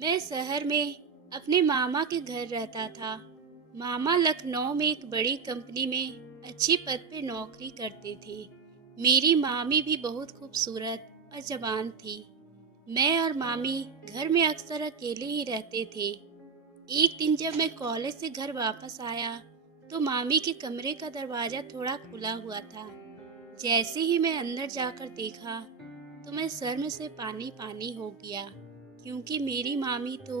मैं शहर में अपने मामा के घर रहता था। मामा लखनऊ में एक बड़ी कंपनी में अच्छी पद पे नौकरी करते थे। मेरी मामी भी बहुत खूबसूरत और जवान थी। मैं और मामी घर में अक्सर अकेले ही रहते थे। एक दिन जब मैं कॉलेज से घर वापस आया तो मामी के कमरे का दरवाज़ा थोड़ा खुला हुआ था। जैसे ही मैं अंदर जाकर देखा तो मैं सर में से पानी पानी हो गया, क्योंकि मेरी मामी तो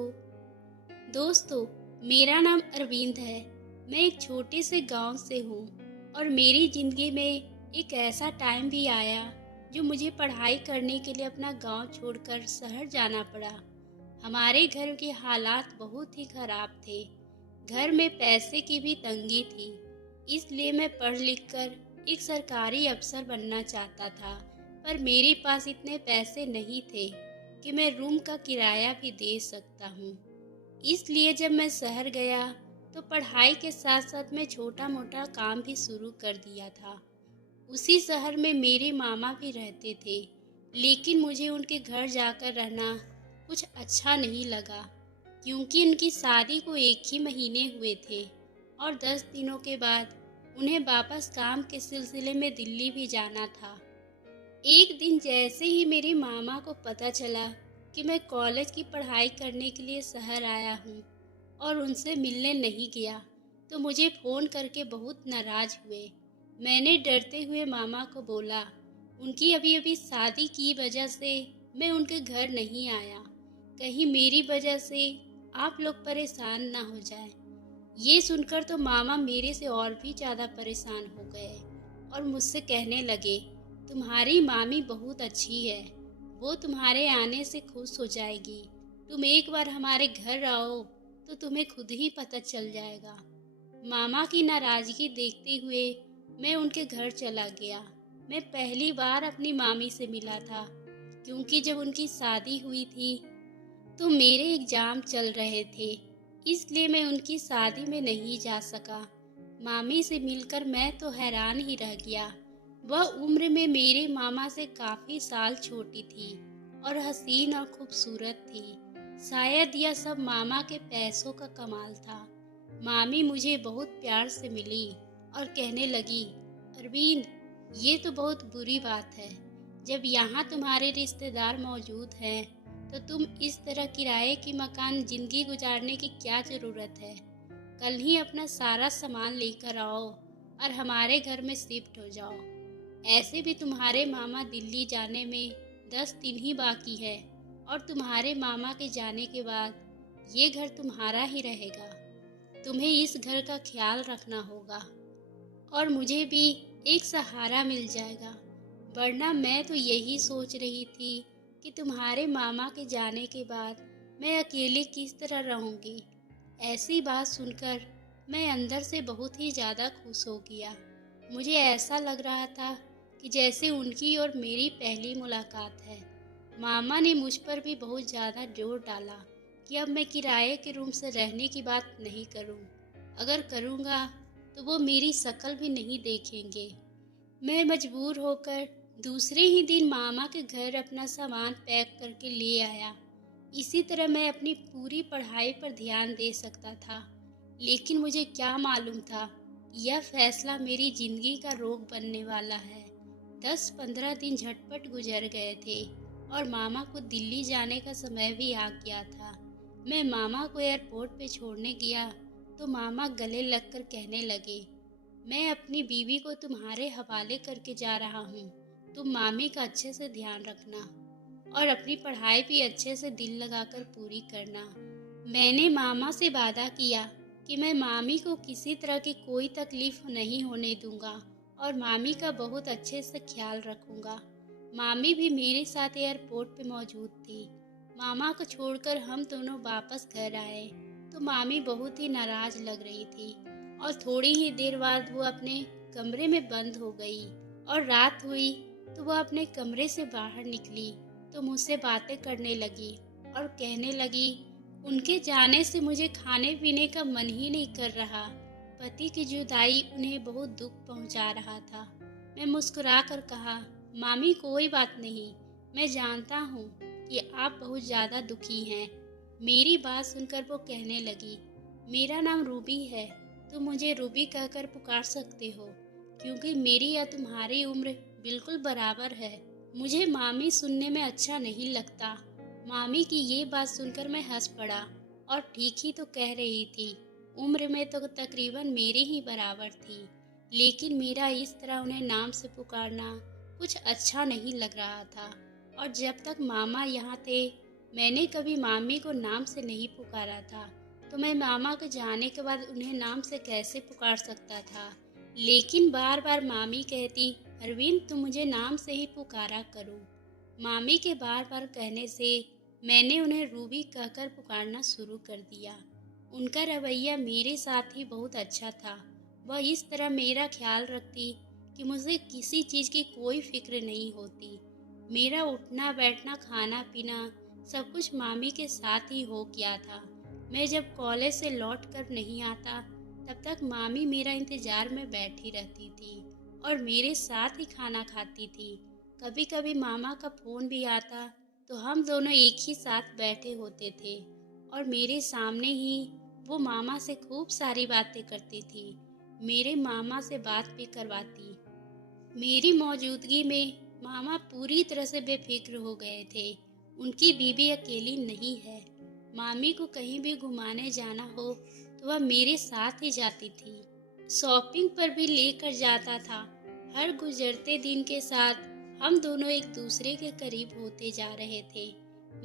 दोस्तों, मेरा नाम अरविंद है। मैं एक छोटे से गांव से हूँ और मेरी ज़िंदगी में एक ऐसा टाइम भी आया जो मुझे पढ़ाई करने के लिए अपना गांव छोड़कर शहर जाना पड़ा। हमारे घर के हालात बहुत ही खराब थे। घर में पैसे की भी तंगी थी, इसलिए मैं पढ़ लिख कर एक सरकारी अफसर बनना चाहता था। पर मेरे पास इतने पैसे नहीं थे कि मैं रूम का किराया भी दे सकता हूँ। इसलिए जब मैं शहर गया तो पढ़ाई के साथ साथ मैं छोटा मोटा काम भी शुरू कर दिया था। उसी शहर में मेरे मामा भी रहते थे, लेकिन मुझे उनके घर जाकर रहना कुछ अच्छा नहीं लगा, क्योंकि उनकी शादी को एक ही महीने हुए थे और 10 दिनों के बाद उन्हें वापस काम के सिलसिले में दिल्ली भी जाना था। एक दिन जैसे ही मेरे मामा को पता चला कि मैं कॉलेज की पढ़ाई करने के लिए शहर आया हूँ और उनसे मिलने नहीं गया, तो मुझे फ़ोन करके बहुत नाराज़ हुए। मैंने डरते हुए मामा को बोला, उनकी अभी अभी शादी की वजह से मैं उनके घर नहीं आया। कहीं मेरी वजह से आप लोग परेशान ना हो जाए। ये सुनकर तो मामा मेरे से और भी ज़्यादा परेशान हो गए और मुझसे कहने लगे, तुम्हारी मामी बहुत अच्छी है, वो तुम्हारे आने से खुश हो जाएगी। तुम एक बार हमारे घर आओ तो तुम्हें खुद ही पता चल जाएगा। मामा की नाराज़गी देखते हुए मैं उनके घर चला गया। मैं पहली बार अपनी मामी से मिला था, क्योंकि जब उनकी शादी हुई थी तो मेरे एग्ज़ाम चल रहे थे, इसलिए मैं उनकी शादी में नहीं जा सका। मामी से मिलकर मैं तो हैरान ही रह गया। वह उम्र में मेरे मामा से काफ़ी साल छोटी थी और हसीन और खूबसूरत थी। शायद यह सब मामा के पैसों का कमाल था। मामी मुझे बहुत प्यार से मिली और कहने लगी, अरविंद, ये तो बहुत बुरी बात है। जब यहाँ तुम्हारे रिश्तेदार मौजूद हैं तो तुम इस तरह किराए की मकान जिंदगी गुजारने की क्या ज़रूरत है। कल ही अपना सारा सामान लेकर आओ और हमारे घर में शिफ्ट हो जाओ। ऐसे भी तुम्हारे मामा दिल्ली जाने में 10 दिन ही बाकी है और तुम्हारे मामा के जाने के बाद ये घर तुम्हारा ही रहेगा। तुम्हें इस घर का ख्याल रखना होगा और मुझे भी एक सहारा मिल जाएगा। वरना मैं तो यही सोच रही थी कि तुम्हारे मामा के जाने के बाद मैं अकेली किस तरह रहूँगी। ऐसी बात सुनकर मैं अंदर से बहुत ही ज़्यादा खुश हो गया। मुझे ऐसा लग रहा था कि जैसे उनकी और मेरी पहली मुलाकात है। मामा ने मुझ पर भी बहुत ज़्यादा जोर डाला कि अब मैं किराए के रूम से रहने की बात नहीं करूं। अगर करूंगा तो वो मेरी शक्ल भी नहीं देखेंगे। मैं मजबूर होकर दूसरे ही दिन मामा के घर अपना सामान पैक करके ले आया। इसी तरह मैं अपनी पूरी पढ़ाई पर ध्यान दे सकता था, लेकिन मुझे क्या मालूम था यह फैसला मेरी जिंदगी का रोग बनने वाला है। 10-15 दिन झटपट गुजर गए थे और मामा को दिल्ली जाने का समय भी आ गया था। मैं मामा को एयरपोर्ट पे छोड़ने गया तो मामा गले लगकर कहने लगे, मैं अपनी बीवी को तुम्हारे हवाले करके जा रहा हूँ। तुम मामी का अच्छे से ध्यान रखना और अपनी पढ़ाई भी अच्छे से दिल लगाकर पूरी करना। मैंने मामा से वादा किया कि मैं मामी को किसी तरह की कोई तकलीफ नहीं होने दूंगा और मामी का बहुत अच्छे से ख्याल रखूंगा। मामी भी मेरे साथ एयरपोर्ट पे मौजूद थी। मामा को छोड़कर हम दोनों वापस घर आए तो मामी बहुत ही नाराज लग रही थी और थोड़ी ही देर बाद वो अपने कमरे में बंद हो गई और रात हुई तो वह अपने कमरे से बाहर निकली तो मुझसे बातें करने लगी और कहने लगी, उनके जाने से मुझे खाने पीने का मन ही नहीं कर रहा। पति की जुदाई उन्हें बहुत दुख पहुंचा रहा था। मैं मुस्कुरा कर कहा, मामी कोई बात नहीं, मैं जानता हूँ कि आप बहुत ज़्यादा दुखी हैं। मेरी बात सुनकर वो कहने लगी, मेरा नाम रूबी है, तुम मुझे रूबी कहकर पुकार सकते हो, क्योंकि मेरी या तुम्हारी उम्र बिल्कुल बराबर है। मुझे मामी सुनने में अच्छा नहीं लगता। मामी की ये बात सुनकर मैं हंस पड़ा, और ठीक ही तो कह रही थी। उम्र में तो तकरीबन मेरे ही बराबर थी, लेकिन मेरा इस तरह उन्हें नाम से पुकारना कुछ अच्छा नहीं लग रहा था। और जब तक मामा यहाँ थे, मैंने कभी मामी को नाम से नहीं पुकारा था, तो मैं मामा के जाने के बाद उन्हें नाम से कैसे पुकार सकता था। लेकिन बार बार मामी कहती, अरविंद तुम मुझे नाम से ही पुकारा करो। मामी के बार बार कहने से मैंने उन्हें रूबी कहकर पुकारना शुरू कर दिया। उनका रवैया मेरे साथ ही बहुत अच्छा था। वह इस तरह मेरा ख्याल रखती कि मुझे किसी चीज़ की कोई फिक्र नहीं होती। मेरा उठना बैठना खाना पीना सब कुछ मामी के साथ ही हो गया था। मैं जब कॉलेज से लौट कर नहीं आता, तब तक मामी मेरा इंतज़ार में बैठी रहती थी और मेरे साथ ही खाना खाती थी। कभी कभी मामा का फ़ोन भी आता तो हम दोनों एक ही साथ बैठे होते थे, और मेरे सामने ही वो मामा से खूब सारी बातें करती थी। मेरे मामा से बात भी करवाती। मेरी मौजूदगी में मामा पूरी तरह से बेफिक्र हो गए थे। उनकी बीवी अकेली नहीं है। मामी को कहीं भी घुमाने जाना हो तो वह मेरे साथ ही जाती थी। शॉपिंग पर भी लेकर जाता था। हर गुजरते दिन के साथ हम दोनों एक दूसरे के करीब होते जा रहे थे।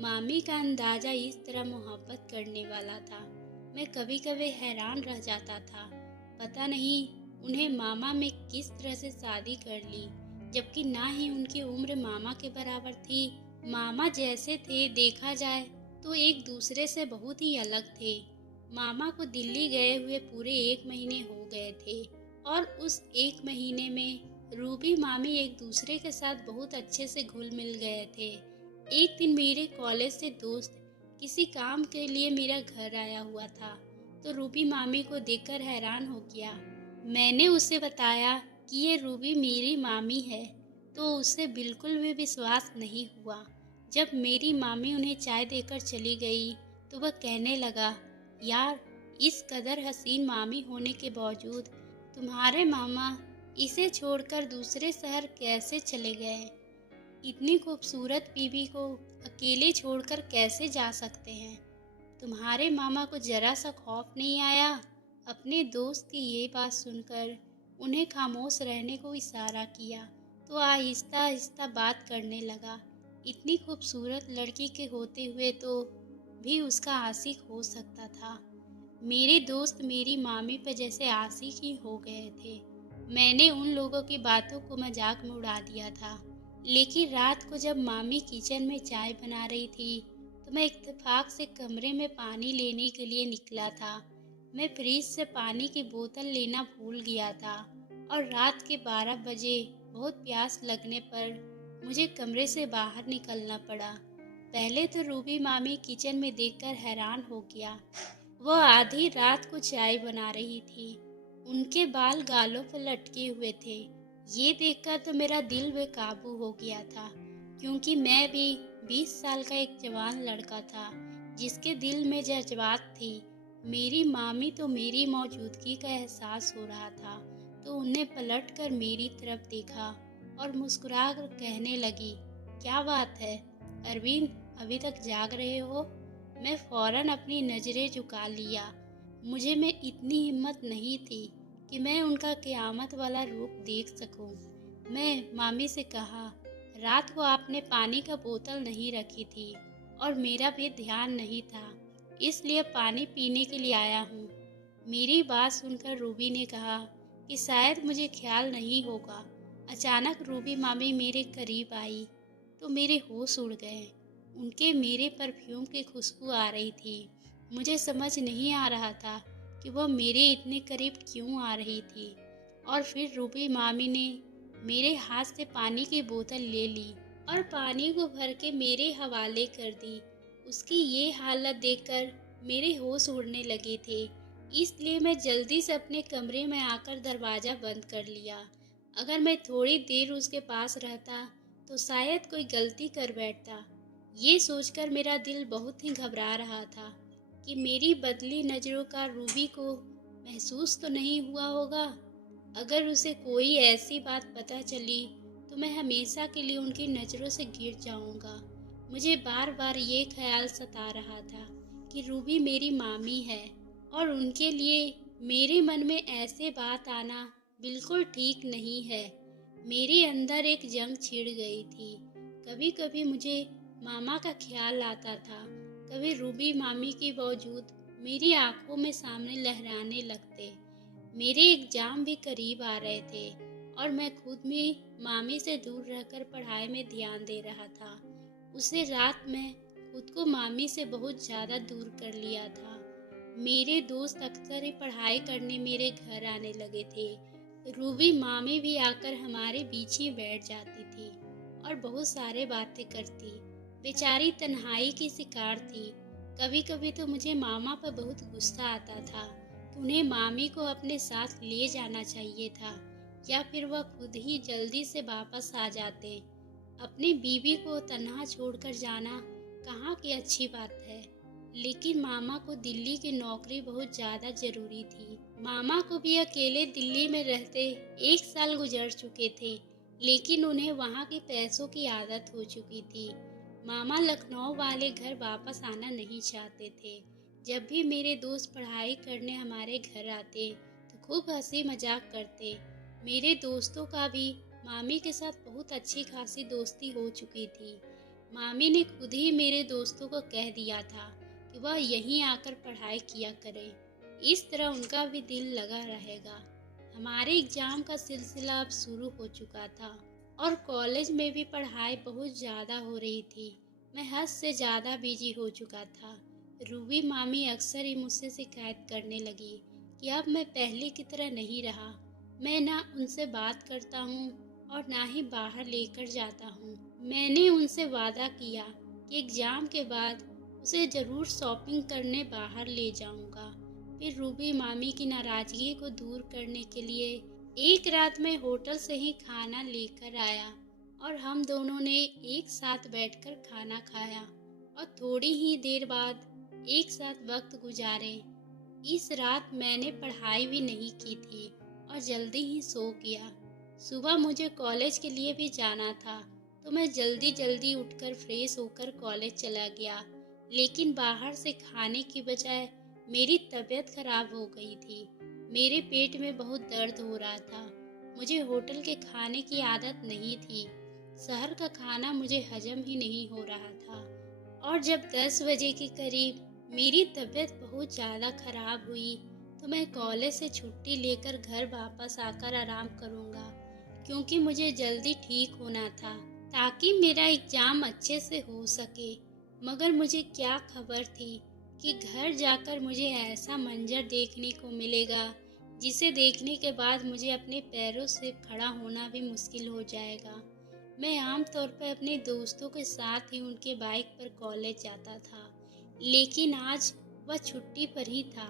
मामी का अंदाजा इस तरह मोहब्बत करने वाला था। मैं कभी कभी हैरान रह जाता था। पता नहीं उन्हें मामा में किस तरह से शादी कर ली, जबकि ना ही उनकी उम्र मामा के बराबर थी। मामा जैसे थे देखा जाए तो एक दूसरे से बहुत ही अलग थे। मामा को दिल्ली गए हुए पूरे 1 महीने हो गए थे, और उस 1 महीने में रूबी मामी एक दूसरे के साथ बहुत अच्छे से घुल मिल गए थे। एक दिन मेरे कॉलेज से दोस्त किसी काम के लिए मेरा घर आया हुआ था, तो रूबी मामी को देखकर हैरान हो गया। मैंने उसे बताया कि ये रूबी मेरी मामी है, तो उसे बिल्कुल भी विश्वास नहीं हुआ। जब मेरी मामी उन्हें चाय देकर चली गई तो वह कहने लगा, यार इस कदर हसीन मामी होने के बावजूद तुम्हारे मामा इसे छोड़कर दूसरे शहर कैसे चले गए? इतनी खूबसूरत बीवी को अकेले छोड़कर कैसे जा सकते हैं? तुम्हारे मामा को जरा सा खौफ नहीं आया? अपने दोस्त की ये बात सुनकर उन्हें खामोश रहने को इशारा किया तो आहिस्ता आहिस्ता बात करने लगा। इतनी खूबसूरत लड़की के होते हुए तो भी उसका आशिक हो सकता था। मेरे दोस्त मेरी मामी पर जैसे आशिक ही हो गए थे। मैंने उन लोगों की बातों को मजाक में उड़ा दिया था। लेकिन रात को जब मामी किचन में चाय बना रही थी तो मैं इत्तेफाक से कमरे में पानी लेने के लिए निकला था। मैं फ्रिज से पानी की बोतल लेना भूल गया था, और रात के 12 बजे बहुत प्यास लगने पर मुझे कमरे से बाहर निकलना पड़ा। पहले तो रूबी मामी किचन में देखकर हैरान हो गया। वह आधी रात को चाय बना रही थी। उनके बाल गालों पर लटके हुए थे। ये देखकर तो मेरा दिल बेकाबू हो गया था, क्योंकि मैं भी 20 साल का एक जवान लड़का था जिसके दिल में जज्बात थी। मेरी मामी तो मेरी मौजूदगी का एहसास हो रहा था, तो उन्हें पलटकर मेरी तरफ देखा और मुस्कुराकर कहने लगी, क्या बात है अरविंद, अभी तक जाग रहे हो? मैं फौरन अपनी नज़रें झुका लिया। मुझे में इतनी हिम्मत नहीं थी कि मैं उनका क़यामत वाला रूप देख सकूं। मैं मामी से कहा, रात को आपने पानी का बोतल नहीं रखी थी और मेरा भी ध्यान नहीं था, इसलिए पानी पीने के लिए आया हूँ। मेरी बात सुनकर रूबी ने कहा कि शायद मुझे ख्याल नहीं होगा। अचानक रूबी मामी मेरे करीब आई तो मेरे होश उड़ गए। उनके मेरे परफ्यूम की खुशबू आ रही थी। मुझे समझ नहीं आ रहा था कि वह मेरे इतने करीब क्यों आ रही थी। और फिर रूबी मामी ने मेरे हाथ से पानी की बोतल ले ली और पानी को भर के मेरे हवाले कर दी। उसकी ये हालत देखकर मेरे होश उड़ने लगे थे, इसलिए मैं जल्दी से अपने कमरे में आकर दरवाज़ा बंद कर लिया। अगर मैं थोड़ी देर उसके पास रहता तो शायद कोई गलती कर बैठता, ये सोचकर मेरा दिल बहुत ही घबरा रहा था कि मेरी बदली नज़रों का रूबी को महसूस तो नहीं हुआ होगा। अगर उसे कोई ऐसी बात पता चली तो मैं हमेशा के लिए उनकी नज़रों से गिर जाऊंगा। मुझे बार बार ये ख्याल सता रहा था कि रूबी मेरी मामी है और उनके लिए मेरे मन में ऐसे बात आना बिल्कुल ठीक नहीं है। मेरे अंदर एक जंग छिड़ गई थी। कभी कभी मुझे मामा का ख्याल आता था, कभी रूबी मामी के बावजूद मेरी आंखों में सामने लहराने लगते। मेरे एग्जाम भी करीब आ रहे थे और मैं खुद भी मामी से दूर रहकर पढ़ाई में ध्यान दे रहा था। उसे रात में खुद को मामी से बहुत ज़्यादा दूर कर लिया था। मेरे दोस्त अक्सर ही पढ़ाई करने मेरे घर आने लगे थे। रूबी मामी भी आकर हमारे बीच ही बैठ जाती थी और बहुत सारे बातें करती। बेचारी तन्हाई की शिकार थी। कभी कभी तो मुझे मामा पर बहुत गुस्सा आता था कि उन्हें मामी को अपने साथ ले जाना चाहिए था या फिर वह खुद ही जल्दी से वापस आ जाते। अपनी बीवी को तन्हा छोड़कर जाना कहाँ की अच्छी बात है। लेकिन मामा को दिल्ली की नौकरी बहुत ज़्यादा ज़रूरी थी। मामा को भी अकेले दिल्ली में रहते 1 साल गुजर चुके थे, लेकिन उन्हें वहाँ के पैसों की आदत हो चुकी थी। मामा लखनऊ वाले घर वापस आना नहीं चाहते थे। जब भी मेरे दोस्त पढ़ाई करने हमारे घर आते तो खूब हंसी मजाक करते। मेरे दोस्तों का भी मामी के साथ बहुत अच्छी खासी दोस्ती हो चुकी थी। मामी ने खुद ही मेरे दोस्तों को कह दिया था कि वह यहीं आकर पढ़ाई किया करे। इस तरह उनका भी दिल लगा रहेगा। हमारे एग्जाम का सिलसिला अब शुरू हो चुका था और कॉलेज में भी पढ़ाई बहुत ज़्यादा हो रही थी। मैं हद से ज़्यादा बिजी हो चुका था। रूबी मामी अक्सर ही मुझसे शिकायत करने लगी कि अब मैं पहले की तरह नहीं रहा। मैं ना उनसे बात करता हूँ और ना ही बाहर लेकर जाता हूँ। मैंने उनसे वादा किया कि एग्ज़ाम के बाद उसे ज़रूर शॉपिंग करने बाहर ले जाऊंगा। फिर रूबी मामी की नाराज़गी को दूर करने के लिए एक रात में होटल से ही खाना लेकर आया और हम दोनों ने एक साथ बैठकर खाना खाया और थोड़ी ही देर बाद एक साथ वक्त गुजारे। इस रात मैंने पढ़ाई भी नहीं की थी और जल्दी ही सो गया। सुबह मुझे कॉलेज के लिए भी जाना था तो मैं जल्दी जल्दी उठकर फ्रेश होकर कॉलेज चला गया। लेकिन बाहर से खाने की बजाय मेरी तबीयत खराब हो गई थी। मेरे पेट में बहुत दर्द हो रहा था। मुझे होटल के खाने की आदत नहीं थी। शहर का खाना मुझे हजम ही नहीं हो रहा था। और जब 10 बजे के करीब मेरी तबीयत बहुत ज़्यादा खराब हुई तो मैं कॉलेज से छुट्टी लेकर घर वापस आकर आराम करूँगा, क्योंकि मुझे जल्दी ठीक होना था ताकि मेरा एग्ज़ाम अच्छे से हो सके। मगर मुझे क्या खबर थी कि घर जाकर मुझे ऐसा मंजर देखने को मिलेगा जिसे देखने के बाद मुझे अपने पैरों से खड़ा होना भी मुश्किल हो जाएगा। मैं आमतौर पर अपने दोस्तों के साथ ही उनके बाइक पर कॉलेज जाता था, लेकिन आज वह छुट्टी पर ही था,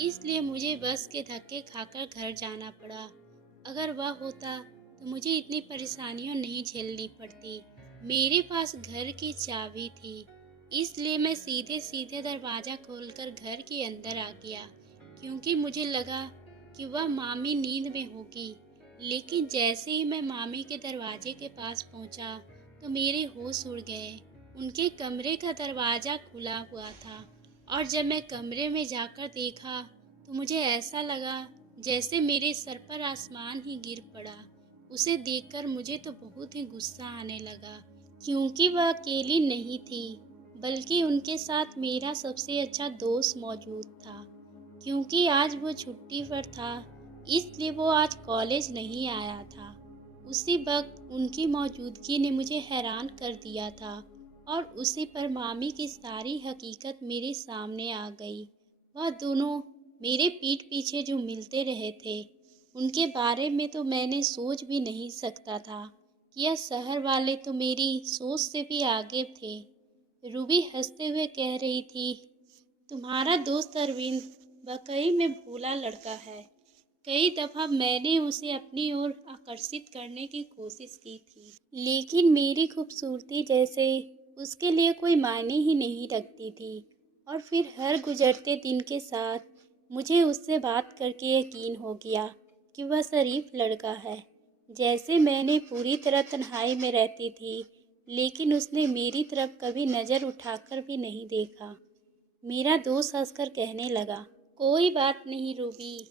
इसलिए मुझे बस के धक्के खाकर घर जाना पड़ा। अगर वह होता तो मुझे इतनी परेशानियां नहीं झेलनी पड़ती। मेरे पास घर की चाबी थी, इसलिए मैं सीधे सीधे दरवाज़ा खोलकर घर के अंदर आ गया, क्योंकि मुझे लगा कि वह मामी नींद में होगी। लेकिन जैसे ही मैं मामी के दरवाजे के पास पहुंचा तो मेरे होश उड़ गए। उनके कमरे का दरवाज़ा खुला हुआ था और जब मैं कमरे में जाकर देखा तो मुझे ऐसा लगा जैसे मेरे सर पर आसमान ही गिर पड़ा। उसे देखकर मुझे तो बहुत ही गुस्सा आने लगा, क्योंकि वह अकेली नहीं थी, बल्कि उनके साथ मेरा सबसे अच्छा दोस्त मौजूद था। क्योंकि आज वो छुट्टी पर था, इसलिए वो आज कॉलेज नहीं आया था। उसी वक्त उनकी मौजूदगी ने मुझे हैरान कर दिया था और उसी पर मामी की सारी हकीकत मेरे सामने आ गई। वह दोनों मेरे पीठ पीछे जो मिलते रहे थे, उनके बारे में तो मैंने सोच भी नहीं सकता था कि यह शहर वाले तो मेरी सोच से भी आगे थे। रूबी हंसते हुए कह रही थी, तुम्हारा दोस्त अरविंद वाकई में भोला लड़का है। कई दफ़ा मैंने उसे अपनी ओर आकर्षित करने की कोशिश की थी, लेकिन मेरी खूबसूरती जैसे उसके लिए कोई मायने ही नहीं रखती थी। और फिर हर गुजरते दिन के साथ मुझे उससे बात करके यकीन हो गया कि वह शरीफ लड़का है। जैसे मैंने पूरी तरह तन्हाई में रहती थी, लेकिन उसने मेरी तरफ कभी नज़र उठाकर भी नहीं देखा। मेरा दोस्त हंसकर कहने लगा, कोई बात नहीं रूबी,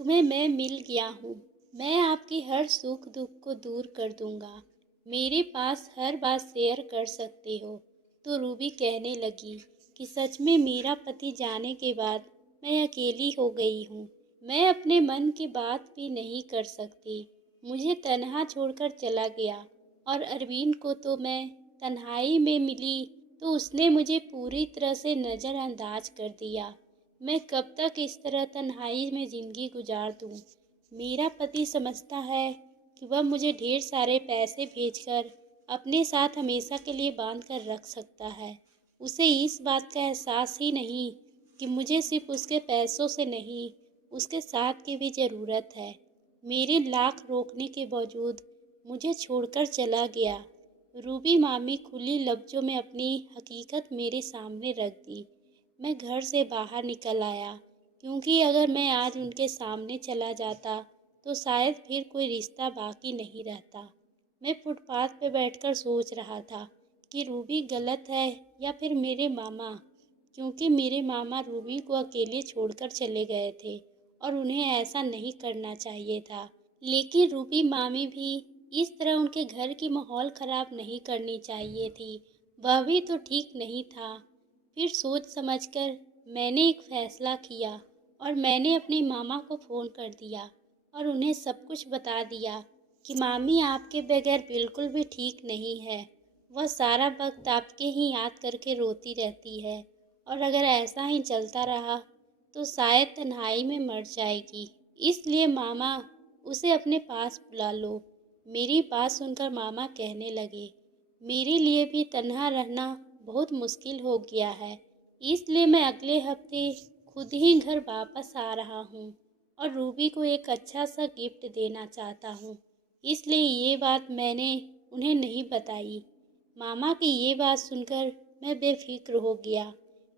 तुम्हें मैं मिल गया हूँ। मैं आपकी हर सुख दुख को दूर कर दूंगा। मेरे पास हर बात शेयर कर सकते हो। तो रूबी कहने लगी कि सच में मेरा पति जाने के बाद मैं अकेली हो गई हूँ। मैं अपने मन की बात भी नहीं कर सकती। मुझे तन्हा छोड़कर चला गया और अरविंद को तो मैं तन्हाई में मिली तो उसने मुझे पूरी तरह से नज़रअंदाज कर दिया। मैं कब तक इस तरह तन्हाई में ज़िंदगी गुजार दूँ? मेरा पति समझता है कि वह मुझे ढेर सारे पैसे भेजकर अपने साथ हमेशा के लिए बांध कर रख सकता है। उसे इस बात का एहसास ही नहीं कि मुझे सिर्फ उसके पैसों से नहीं, उसके साथ की भी ज़रूरत है। मेरे लाख रोकने के बावजूद मुझे छोड़कर चला गया। रूबी मामी खुली लफ्ज़ों में अपनी हकीकत मेरे सामने रख दी। मैं घर से बाहर निकल आया, क्योंकि अगर मैं आज उनके सामने चला जाता तो शायद फिर कोई रिश्ता बाकी नहीं रहता। मैं फुटपाथ पे बैठकर सोच रहा था कि रूबी गलत है या फिर मेरे मामा, क्योंकि मेरे मामा रूबी को अकेले छोड़कर चले गए थे और उन्हें ऐसा नहीं करना चाहिए था। लेकिन रूबी मामी भी इस तरह उनके घर की माहौल ख़राब नहीं करनी चाहिए थी। वह भी तो ठीक नहीं था। फिर सोच समझकर मैंने एक फ़ैसला किया और मैंने अपने मामा को फ़ोन कर दिया और उन्हें सब कुछ बता दिया कि मामी आपके बगैर बिल्कुल भी ठीक नहीं है। वह सारा वक्त आपके ही याद करके रोती रहती है और अगर ऐसा ही चलता रहा तो शायद तन्हाई में मर जाएगी। इसलिए मामा, उसे अपने पास बुला लो। मेरी बात सुनकर मामा कहने लगे, मेरे लिए भी तन्हा रहना बहुत मुश्किल हो गया है, इसलिए मैं अगले हफ्ते खुद ही घर वापस आ रहा हूँ और रूबी को एक अच्छा सा गिफ्ट देना चाहता हूँ। इसलिए ये बात मैंने उन्हें नहीं बताई। मामा की ये बात सुनकर मैं बेफिक्र हो गया।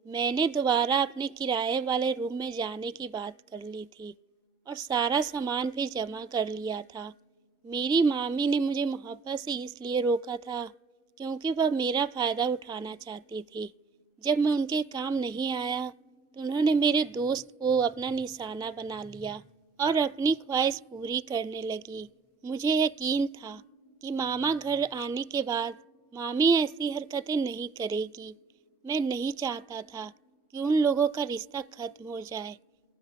मैंने दोबारा अपने किराए वाले रूम में जाने की बात कर ली थी और सारा सामान भी जमा कर लिया था। मेरी मामी ने मुझे मोहब्बत से इसलिए रोका था क्योंकि वह मेरा फ़ायदा उठाना चाहती थी। जब मैं उनके काम नहीं आया तो उन्होंने मेरे दोस्त को अपना निशाना बना लिया और अपनी ख्वाहिश पूरी करने लगी। मुझे यकीन था कि मामा घर आने के बाद मामी ऐसी हरकतें नहीं करेगी। मैं नहीं चाहता था कि उन लोगों का रिश्ता ख़त्म हो जाए,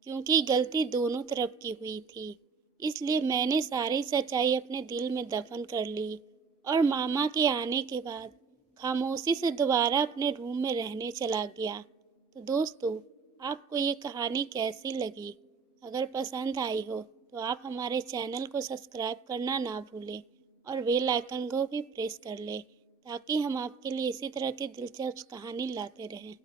क्योंकि गलती दोनों तरफ की हुई थी। इसलिए मैंने सारी सच्चाई अपने दिल में दफन कर ली और मामा के आने के बाद खामोशी से दोबारा अपने रूम में रहने चला गया। तो दोस्तों, आपको ये कहानी कैसी लगी? अगर पसंद आई हो तो आप हमारे चैनल को सब्सक्राइब करना ना भूलें और बेल आइकन को भी प्रेस कर लें, ताकि हम आपके लिए इसी तरह की दिलचस्प कहानी लाते रहें।